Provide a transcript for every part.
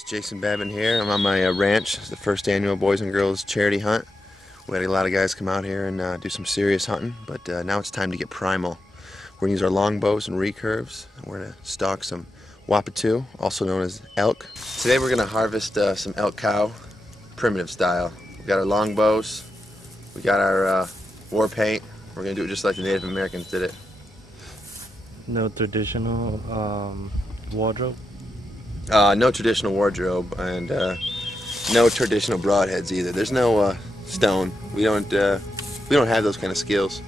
It's Jason Babin here. I'm on my ranch. It's the first annual Boys and Girls Charity Hunt. We had a lot of guys come out here and do some serious hunting, but now it's time to get primal. We're going to use our longbows and recurves. We're going to stalk some wapatu, also known as elk. Today we're going to harvest some elk cow, primitive style. We got our longbows, we got our war paint. We're going to do it just like the Native Americans did it. No traditional wardrobe? No traditional wardrobe, and no traditional broadheads either. There's no stone. We don't have those kind of skills.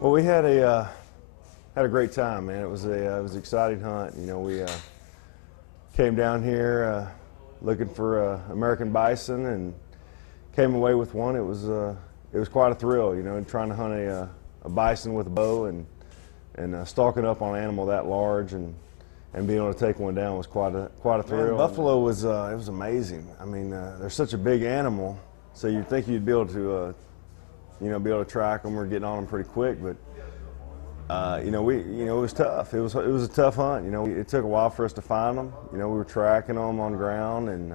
Well, we had a great time, man. It was an exciting hunt. You know, we came down here looking for American bison and came away with one. It was quite a thrill, you know, trying to hunt a bison with a bow and stalking up on an animal that large and being able to take one down was quite a thrill. Man, buffalo was it was amazing. I mean, they're such a big animal, so you'd think you'd be able to be able to track them or get on them pretty quick, but it was tough. It was a tough hunt. You know, it took a while for us to find them. You know, we were tracking them on ground, and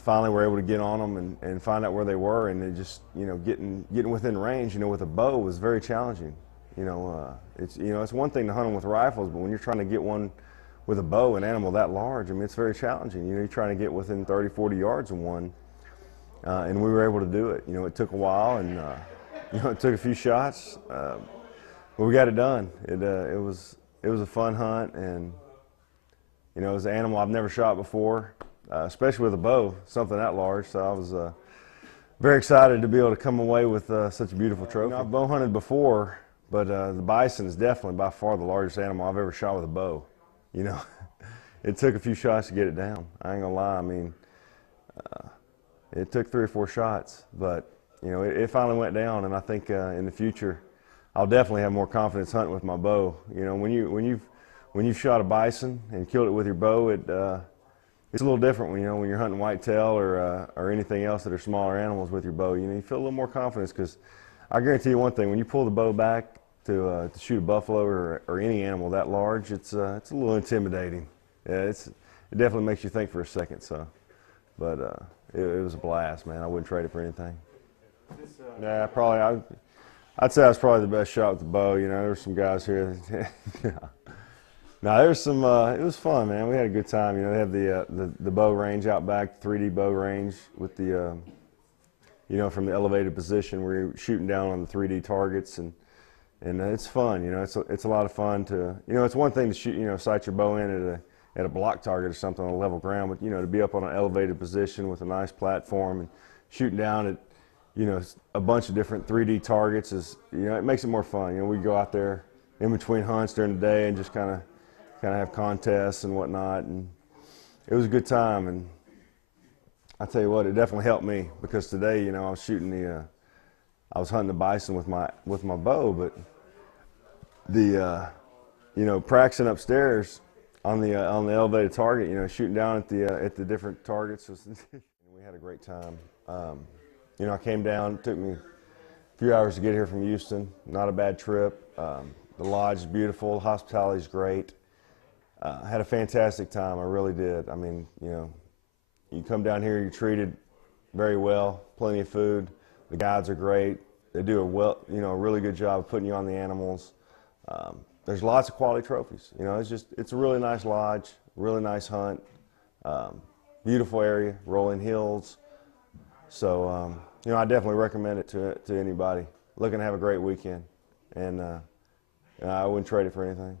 finally were able to get on them and find out where they were. And it just, getting within range, with a bow was very challenging. It's one thing to hunt them with rifles, but when you're trying to get one with a bow, an animal that large, I mean, it's very challenging. You know, you're trying to get within 30, 40 yards of one. And we were able to do it. You know, it took a while, and it took a few shots, but we got it done. It was a fun hunt, and it was an animal I've never shot before, especially with a bow, something that large. So I was very excited to be able to come away with such a beautiful trophy. I've bow hunted before, but the bison is definitely by far the largest animal I've ever shot with a bow. You know, it took a few shots to get it down. I ain't gonna lie. I mean. It took 3 or 4 shots, but it finally went down, and I think in the future I'll definitely have more confidence hunting with my bow. You know, when you've shot a bison and killed it with your bow, it's a little different when you're hunting whitetail or anything else that are smaller animals with your bow. You feel a little more confidence, because I guarantee you one thing: when you pull the bow back to shoot a buffalo or any animal that large, it's a little intimidating. Yeah, it definitely makes you think for a second. So, but. It was a blast, man. I wouldn't trade it for anything. Yeah, probably. I'd say I was probably the best shot with the bow. There's some guys here. No, there's some. It was fun, man. We had a good time. You know, they have the bow range out back, 3D bow range with the you know, from the elevated position where you're shooting down on the 3D targets, and it's fun. You know, it's a lot of fun to, you know, it's one thing to shoot, you know, sight your bow in at a block target or something on level ground, but you know, to be up on an elevated position with a nice platform and shooting down at, you know, a bunch of different 3D targets is, you know, it makes it more fun. You know, we go out there in between hunts during the day and just kind of have contests and whatnot, and it was a good time. And I tell you what, it definitely helped me, because today, you know, I was shooting I was hunting the bison with my bow, but you know, practicing upstairs on the elevated target, you know, shooting down at the different targets we had a great time. You know, I came down, it took me a few hours to get here from Houston. Not a bad trip. The lodge is beautiful, hospitality is great. I had a fantastic time, I really did. I mean, you know, you come down here, you're treated very well, plenty of food. The guides are great. They do a really good job of putting you on the animals. There's lots of quality trophies. You know, it's a really nice lodge, really nice hunt, beautiful area, rolling hills. So, you know, I definitely recommend it to anybody looking to have a great weekend, and I wouldn't trade it for anything.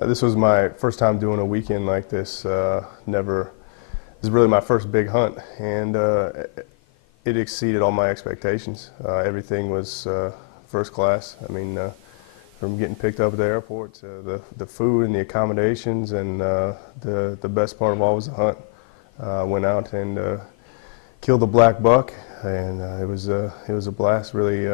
This was my first time doing a weekend like this. This is really my first big hunt, and it exceeded all my expectations. Everything was first class. I mean, from getting picked up at the airport to the food and the accommodations, and the best part of all was the hunt. Went out and killed a black buck, and it was a blast. Really.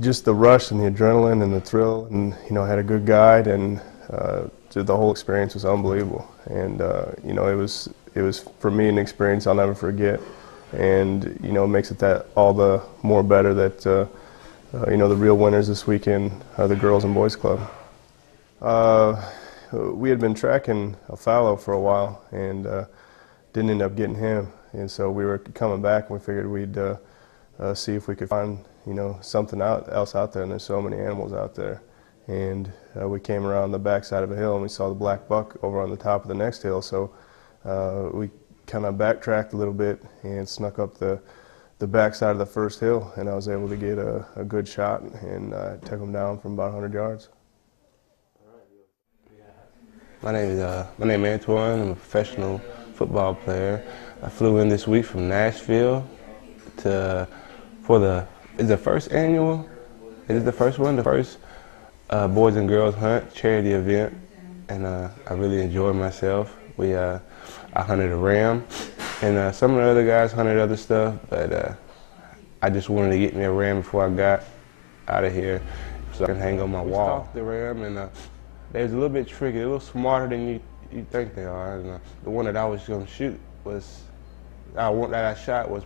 Just the rush and the adrenaline and the thrill, and you know, had a good guide, and the whole experience was unbelievable. And you know, it was for me an experience I'll never forget, and you know, it makes it that all the more better that you know, the real winners this weekend are the girls and boys club. We had been tracking a fallow for a while and didn't end up getting him, and so we were coming back and we figured we'd see if we could find, you know, something else out there, and there's so many animals out there. And we came around the backside of a hill and we saw the black buck over on the top of the next hill, so we kind of backtracked a little bit and snuck up the backside of the first hill, and I was able to get a good shot, and took him down from about 100 yards. My name is Antoine. I'm a professional football player. I flew in this week from Nashville it's the first annual. It is the first one, the first boys and girls hunt charity event, and I really enjoyed myself. I hunted a ram, and some of the other guys hunted other stuff, but I just wanted to get me a ram before I got out of here, so I can hang on my wall. We stalked the ram, and they was a little bit tricky, a little smarter than you think they are. And the one that I was going to shoot that I shot was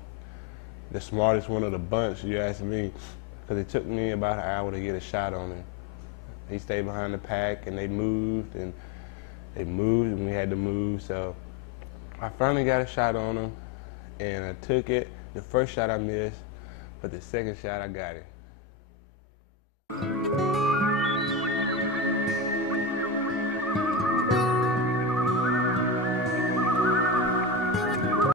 the smartest one of the bunch, you ask me, because it took me about an hour to get a shot on him. He stayed behind the pack, and they moved, and we had to move, so I finally got a shot on him, and I took it. The first shot I missed, but the second shot I got it.